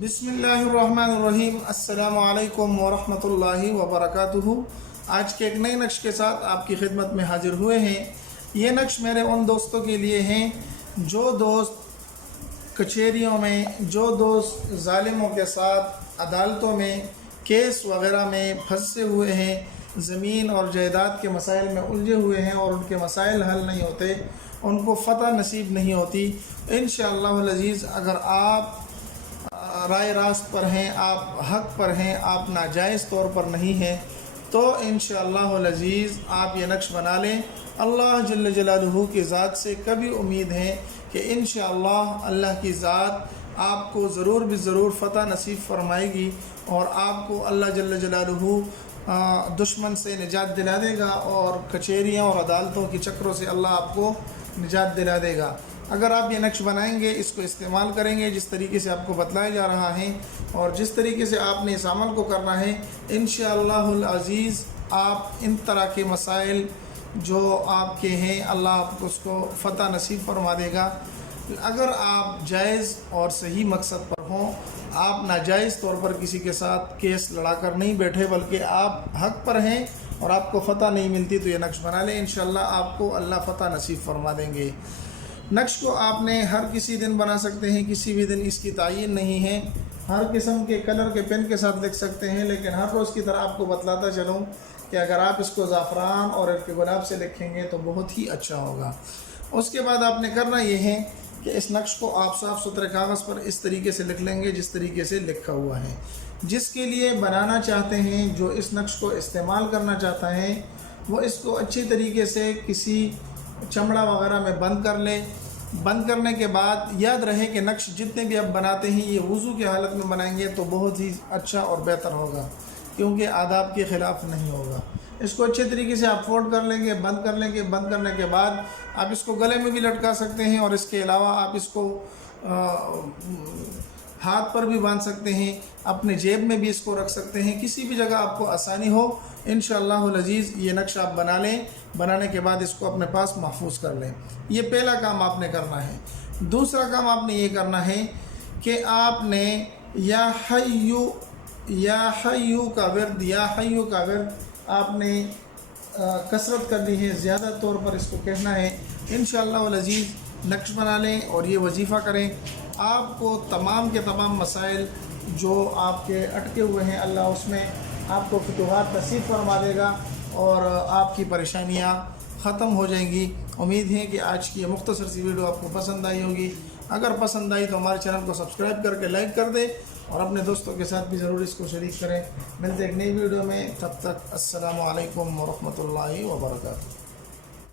بسم اللہ الرحمن الرحیم۔ السلام علیکم ورحمۃ اللہ وبرکاتہ۔ آج کے ایک نئے نقش کے ساتھ آپ کی خدمت میں حاضر ہوئے ہیں۔ یہ نقش میرے ان دوستوں کے لیے ہیں جو دوست کچہریوں میں، جو دوست ظالموں کے ساتھ عدالتوں میں کیس وغیرہ میں پھنسے ہوئے ہیں، زمین اور جائیداد کے مسائل میں الجھے ہوئے ہیں اور ان کے مسائل حل نہیں ہوتے، ان کو فتح نصیب نہیں ہوتی۔ انشاءاللہ العزیز اگر آپ رائے راست پر ہیں، آپ حق پر ہیں، آپ ناجائز طور پر نہیں ہیں، تو انشاءاللہ العزیز آپ یہ نقش بنا لیں۔ اللہ جل جلالہ کی ذات سے کبھی امید ہے کہ انشاءاللہ اللہ کی ذات آپ کو ضرور ضرور فتح نصیب فرمائے گی اور آپ کو اللہ جل جلالہ دشمن سے نجات دلا دے گا اور کچہریوں اور عدالتوں کی چکروں سے اللہ آپ کو نجات دلا دے گا۔ اگر آپ یہ نقش بنائیں گے، اس کو استعمال کریں گے جس طریقے سے آپ کو بتلایا جا رہا ہے اور جس طریقے سے آپ نے اس عمل کو کرنا ہے، انشاءاللہ العزیز آپ ان طرح کے مسائل جو آپ کے ہیں اللہ آپ کو اس کو فتح نصیب فرما دے گا۔ اگر آپ جائز اور صحیح مقصد پر ہوں، آپ ناجائز طور پر کسی کے ساتھ کیس لڑا کر نہیں بیٹھے بلکہ آپ حق پر ہیں اور آپ کو فتح نہیں ملتی، تو یہ نقش بنا لیں، انشاءاللہ آپ کو اللہ فتح نصیب فرما دیں گے۔ نقش کو آپ نے ہر کسی دن بنا سکتے ہیں، کسی بھی دن اس کی تعین نہیں ہے، ہر قسم کے کلر کے پین کے ساتھ لکھ سکتے ہیں، لیکن ہر روز کی طرح آپ کو بتلاتا چلوں کہ اگر آپ اس کو زعفران اور ایک گلاب سے لکھیں گے تو بہت ہی اچھا ہوگا۔ اس کے بعد آپ نے کرنا یہ ہے کہ اس نقش کو آپ صاف ستھرے کاغذ پر اس طریقے سے لکھ لیں گے جس طریقے سے لکھا ہوا ہے۔ جس کے لیے بنانا چاہتے ہیں، جو اس نقش کو استعمال کرنا چاہتا ہے، وہ اس کو اچھی طریقے سے کسی چمڑا وغیرہ میں بند کر لے۔ بند کرنے کے بعد یاد رہے کہ نقش جتنے بھی آپ بناتے ہیں یہ وضو کی حالت میں بنائیں گے تو بہت ہی اچھا اور بہتر ہوگا، کیونکہ آداب کے خلاف نہیں ہوگا۔ اس کو اچھے طریقے سے آپ فولڈ کر لیں گے، بند کر لیں گے۔ بند کرنے کے بعد آپ اس کو گلے میں بھی لٹکا سکتے ہیں اور اس کے علاوہ آپ اس کو ہاتھ پر بھی باندھ سکتے ہیں، اپنے جیب میں بھی اس کو رکھ سکتے ہیں، کسی بھی جگہ آپ کو آسانی ہو۔ انشاءاللہ العزیز یہ نقش آپ بنا لیں، بنانے کے بعد اس کو اپنے پاس محفوظ کر لیں۔ یہ پہلا کام آپ نے کرنا ہے۔ دوسرا کام آپ نے یہ کرنا ہے کہ آپ نے یا حیو کا ورد آپ نے کثرت کرنی ہے، زیادہ طور پر اس کو کہنا ہے۔ انشاءاللہ العزیز نقش بنا لیں اور یہ وظیفہ کریں، آپ کو تمام کے تمام مسائل جو آپ کے اٹکے ہوئے ہیں اللہ اس میں آپ کو فتوحات نصیب فرما دے گا اور آپ کی پریشانیاں ختم ہو جائیں گی۔ امید ہے کہ آج کی یہ مختصر سی ویڈیو آپ کو پسند آئی ہوگی۔ اگر پسند آئی تو ہمارے چینل کو سبسکرائب کر کے لائک کر دیں اور اپنے دوستوں کے ساتھ بھی ضرور اس کو شریک کریں۔ ملتے ایک نئی ویڈیو میں، تب تک السلام علیکم ورحمۃ اللہ وبرکاتہ۔